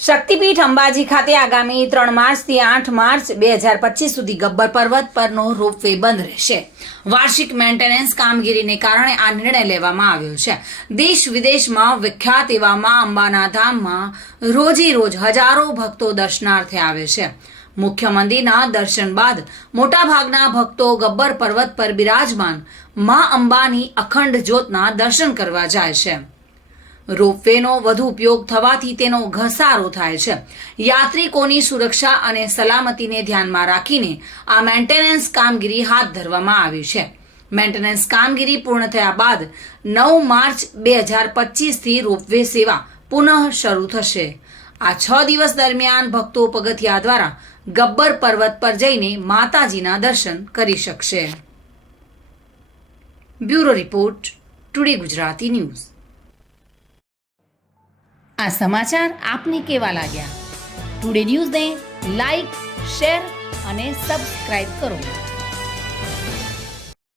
શક્તિપીઠ અંબાજી ખાતે આગામી ત્રણ માર્ચથી આઠ માર્ચ બે હજાર પચીસ સુધી ગબ્બર પર્વત પરનો રોપવે બંધ રહેશે. વાર્ષિક મેન્ટેનન્સ કામગીરીને કારણે આ નિર્ણય લેવામાં આવ્યો છે. દેશ વિદેશમાં વિખ્યાત એવા મા અંબાના ધામમાં રોજે રોજ હજારો ભક્તો દર્શનાર્થે આવે છે. મુખ્ય મંદિરના દર્શન બાદ મોટાભાગના ભક્તો ગબ્બર પર્વત પર બિરાજમાન મા અંબાની અખંડ જ્યોતના દર્શન કરવા જાય છે. રોપવેનો વધુ ઉપયોગ થવાથી તેનો ઘસારો થાય છે. યાત્રિકોની સુરક્ષા અને સલામતીને ધ્યાનમાં રાખીને આ મેન્ટેનન્સ કામગીરી હાથ ધરવામાં આવી છે. મેન્ટેનન્સ કામગીરી પૂર્ણ થયા બાદ નવ માર્ચ બે હજાર પચીસથી રોપવે સેવા પુનઃ શરૂ થશે. આ છ દિવસ દરમિયાન ભક્તો પગથિયા દ્વારા ગબ્બર પર્વત પર જઈને માતાજીના દર્શન કરી શકશે. Bureau report, today Gujarati news. આ સમાચાર આપને કેવા લાગ્યા? ટુડે ન્યૂઝને લાઈક શેર અને સબસ્ક્રાઇબ કરો.